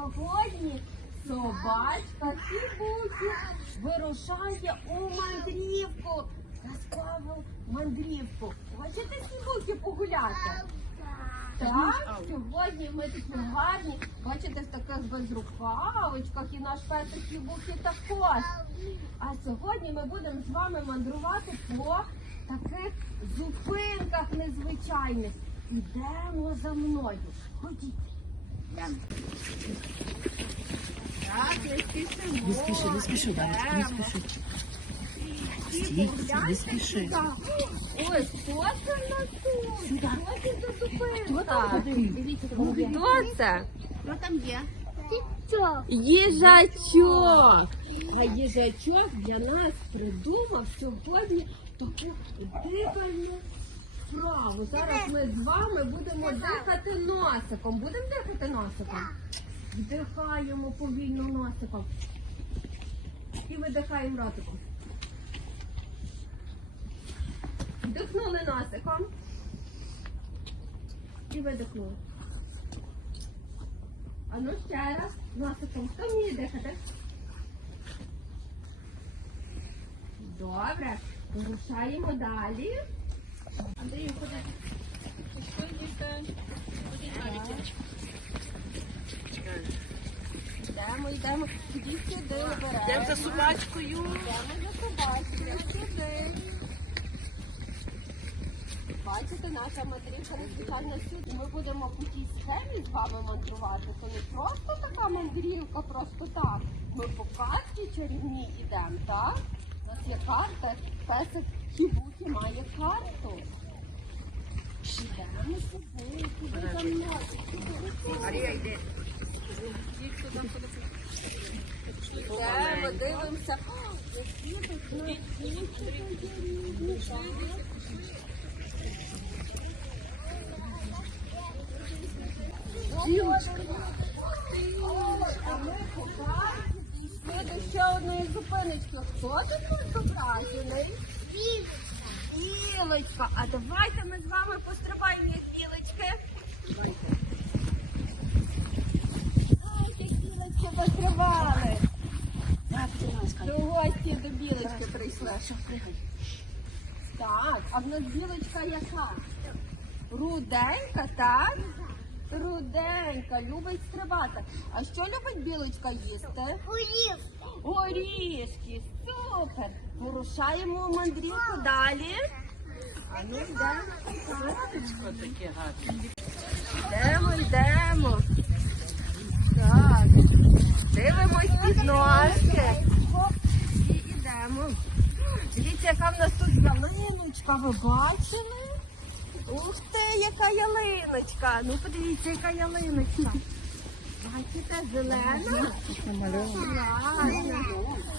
Сьогодні собачка Кібукі вирушає у мандрівку. Казкову мандрівку. Хочете Кібукі погуляти? Так, сьогодні ми такі гарні. Бачите, в таких безрукавочках і наш песик Кібукі також. А сьогодні ми будемо з вами мандрувати по таких зупинках незвичайних. Ідемо за мною. Ходіть. Не спіши, не спіши, Данечка, не спіши. Стій, не спіши. Ой, хто це в нас тут? Сюди. Що це за зупинка? Такий. Хто це? Там є? Їжачок. А їжачок для нас придумав сьогодні таку дихальну вправу. Зараз ми з вами будемо дихати носиком. Будемо дихати носиком? Вдихаємо повільно носиком. І видихаємо ротиком. Вдихнули носиком. І видихнули. А ну ще раз. Носиком. Хто вміє дихати? Добре. Рушаємо далі. Йдемо, йдемо. Сюди, Йдемо за собачкою. Йдемо за собачкою сюди. Бачите, наша мандрівка незвичайно сюди. Ми будемо по тій схемі з вами мандрувати. То не просто така мандрівка, просто так. Ми по карті чарівній йдемо, так? Нас є карта, песик Хібукі має карту. Йдемо сюди, куди за мною. Марія, йди. Йдемо, дивимося. О, які тут зупиночки. Хто тут зображений? Білочка. А давайте ми з вами пострибаємо як білочки. Ай, як білочки пострибали. До гості до білочки прийшли. Так, а в нас білочка яка? Руденька, так? Руденька, любить стрибати. А що любить білочка їсти? Горішки, супер. Вирушаємо у мандрівку далі. А ну йдемо. Ось таке гарне. Йдемо, йдемо. Так. Дивимось під ножки. І йдемо. Дивіться, яка в нас тут ялиночка, ви бачили? Ух ти, яка ялиночка. Ну подивіться, яка ялиночка. Бачите, зелена?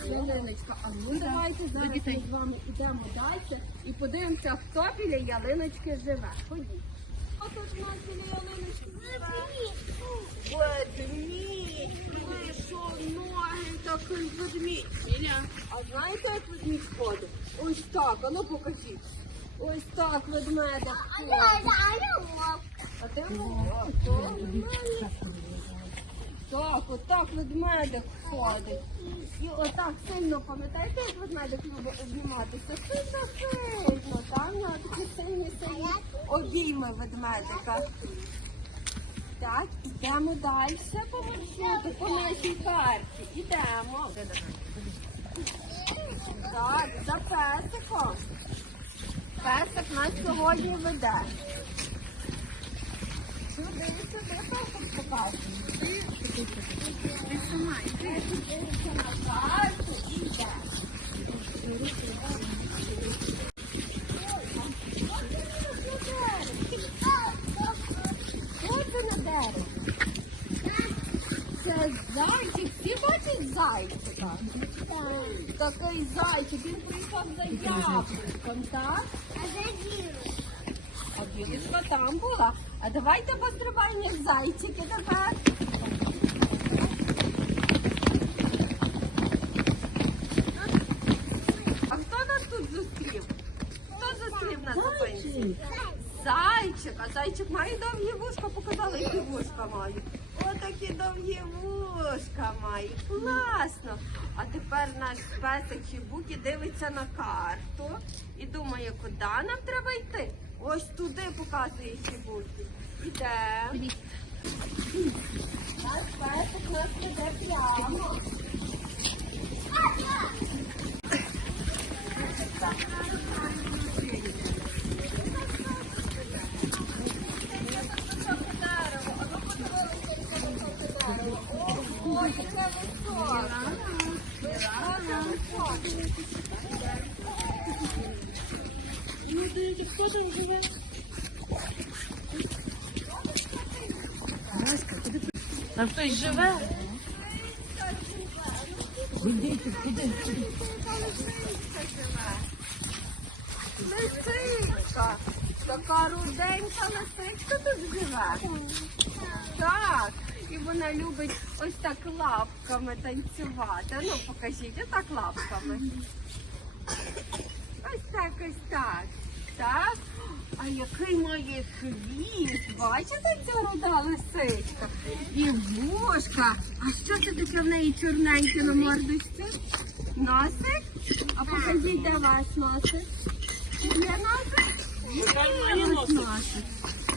Ялиночка. А ну давайте зараз ми з вами йдемо далі і подивимося, хто біля ялиночки живе. Ходіть. А тут у нас біля ялиночки живе. Ведмідь, вийшов ноги такий ведмідь. А знаєте, як ведмідь ходить? Ось так, а ну покажіть. Ось так ведмедик ходить. А ти молодець. Так, отак ведмедик ходить. І отак сильно, пам'ятаєте, як ведмедик любить обніматися? Сильно сильно, там у нього такі сильні сильні обійми ведмедика. Так, йдемо далі по маршруту, по нашій карті. Ідемо. Так, за песиком. Песик нас сьогодні веде. Сюди, сюди, зайчик. Всі бачать зайчика? Зайчик, він приїхав за яблуком, так? А білочка там була. А давайте пострибаємо як зайчики тепер. А хто нас тут зустрів? Хто зустрів на зупинці? Зайчик. А зайчик має довгі вушка, показали, які вушка мають. такі довгі вушка має. Класно. А тепер наш песик Чебуки дивиться на карту і думає, куди нам треба йти. Ось туди показує Чебуки. Ідемо. Наш песик нас веде прямо. Ой, яке Хто там живе? Там хтось живе? Лисичка. Така руденька лисичка тут живе. Так. І вона любить ось так лапками танцювати. Ну, покажіть, отак лапками. Ось так, ось так. Так. А який має хвіст? Бачите ця руда лисичка? І вушка. А що це таке в неї чорненьке на мордочці? Носик? А покажіть, де ваш носик? Є носик? Ось носик.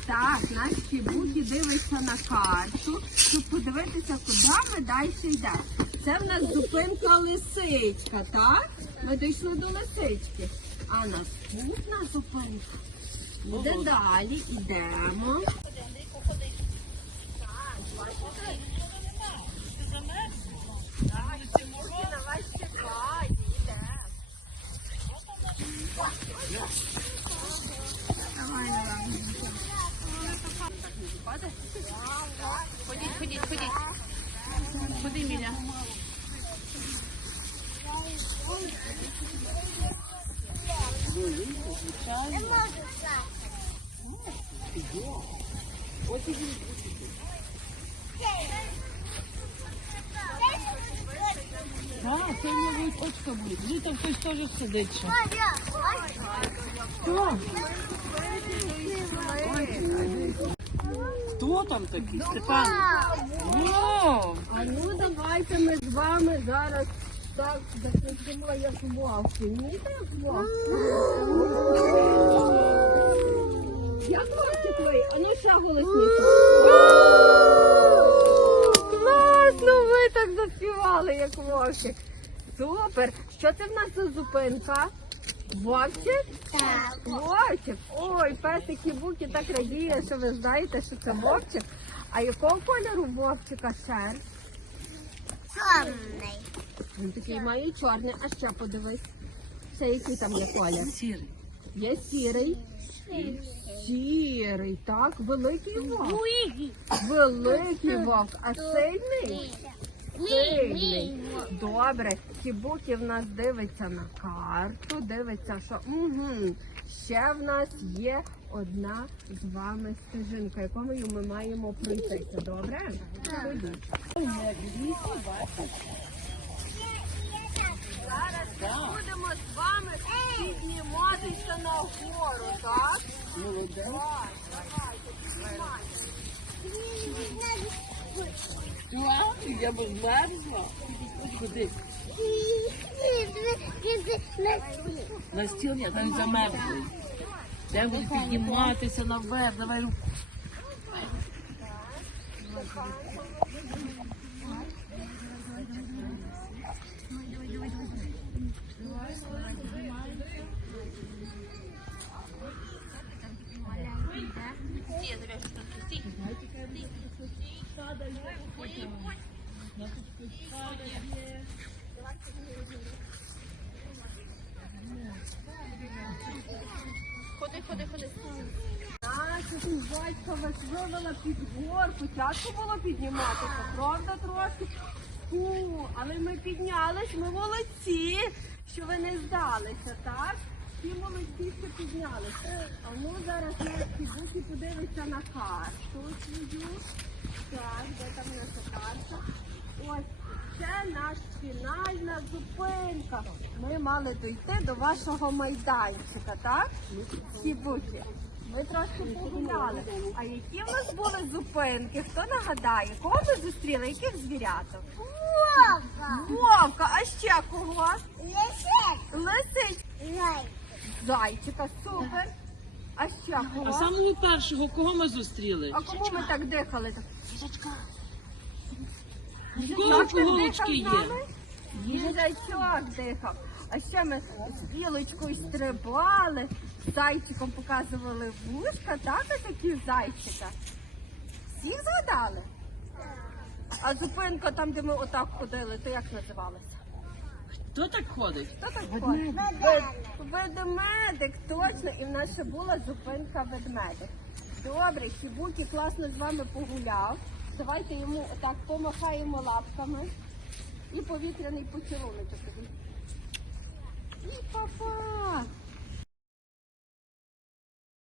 Так, наш Кібукі дивиться на карту, щоб подивитися, куди ми далі йдемо. Це в нас зупинка лисичка, так? Ми дійшли до лисички. А наступна зупинка буде далі. Йдемо. Так, бачите? Так, Кібукі на вас чекає. Йдемо. Давай, давай. Ходіть, ходіть, ходіть. Куди, Міля? Так, це в нього очка буде. Вже там хтось теж сидить ще. Хто? Хто там такий? Степан? О, А ну давайте ми з вами зараз так засидимо, як вовки. Ні, так вовки. Як вовки твої? А ну ще голосніше. Класно, ви так заспівали, як вовки. Супер. Що це в нас за зупинка? Вовчик? Так. Вовчик. Ой, песик і буки так радіє, що ви знаєте, що це вовчик. А якого кольору вовчика шерсть? Чорний. Він такий має чорний, а ще подивись. Ще який там є колір? сірий. Є сірий. Сірий, так, великий вовк. Великий вовк, а сильний? Сильний. Добре, Кібуки в нас дивиться на карту, дивиться, що угу, ще в нас є одна з вами стежинка, якою ми маємо пройтися. Добре? Ходіть. Будемо з вами підніматися на гору, так? Молодець. Так, давайте, піднімайтеся. Я б змерзла. Куди? На стіл я там замерзли. Я буду підніматися наверх. Давай руку. Ходи, ходи, ходи. Наша тут батька вас вивела під горку. Тяжко було підніматися, правда, трошки? Фу, але ми піднялись, ми молодці, що ви не здалися, так? Всі молодці, що піднялися. А ну зараз наш Кібуки подивиться на карту свою. Так, де там наша карта? Ось це наша фінальна зупинка. Ми мали дойти до вашого майданчика, так? Кібуки. Ми трошки погуляли. А які в нас були зупинки? Хто нагадає? Кого ми зустріли? Яких звіряток? Вовка. Вовка, а ще кого? Лисик. Лисич. Зай. Зайчика, супер. А ще А самого першого кого ми зустріли? А кому ми так дихали? Так? Кого голочки дихав є? Їжачок дихав. А ще ми з білочкою стрибали, з зайчиком показували вушка, так, такі зайчика. Всіх згадали? А зупинка там, де ми отак ходили, то як називалася? Хто так ходить? Хто так ходить? Ведмедик. Ведмедик, точно, і в нас ще була зупинка ведмедик. Добре, Хібукі класно з вами погуляв. Давайте йому отак помахаємо лапками і повітряний поцілуночок. І папа!